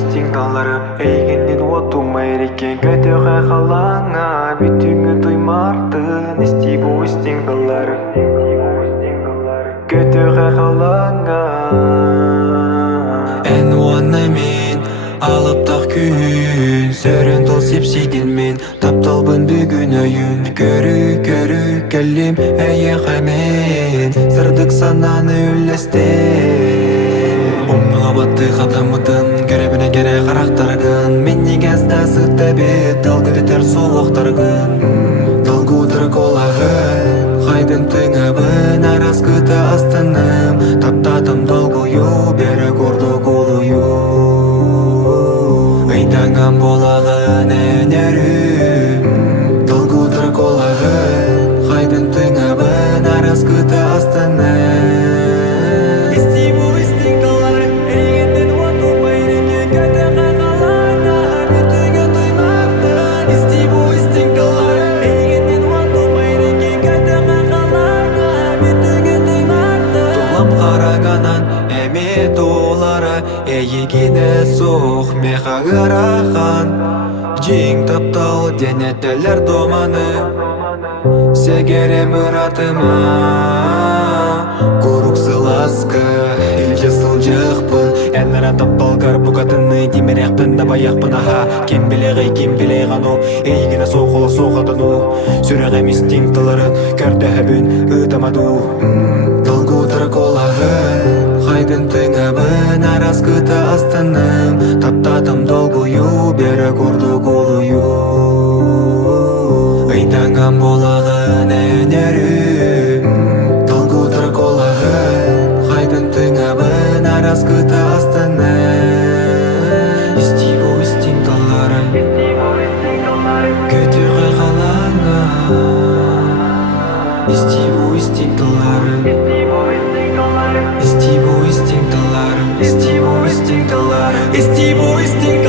стиңдалары эйгенден отумай эрекен көтө кайхалаңа бүтүңү туймартын исти бу стиңдалары көтө кайхалаңа эн уанна мен алып так күн сөрөн тол сепсиден мен тапталбын бүгүн өйүн көрү келим эйехемен сырдык сананы үлестен умнулабатты катамытын көрөбүнө кере карактаргын мен негазда сытабет далгытер соолуктаргын далгутыр колагын хайдын тыңабын араскыта астыным таптатым долгую бере корду колую ыйтаңам болагын энерим долгутыр колагын хайдын тыңабын араскыта астыным Эйигине сух мехагарахан Жиң таптал денетелер доманы Сегере мыратыма Курук сыласка Илже сылжықпын Эннара таптал гарбугатыны Димерекпін да баяқпын аха Кем билегей ғану Эйигине соқылы соқатыну Сүрәғем инстинктыларын Көрдөһөбүн ытамаду Долгутыр колагын Хайдын тыңабын араскыта астыным таптатым долгую бере корду колую ыйтаңам болагын энерим долгутыр колагын хайдын тыңабын араскыта астыным истибу стиңдалары көтө кайхалаңа истибу стиңдалары Истибу истиңдалары, истибу истиңдалары, истибу истиңдалары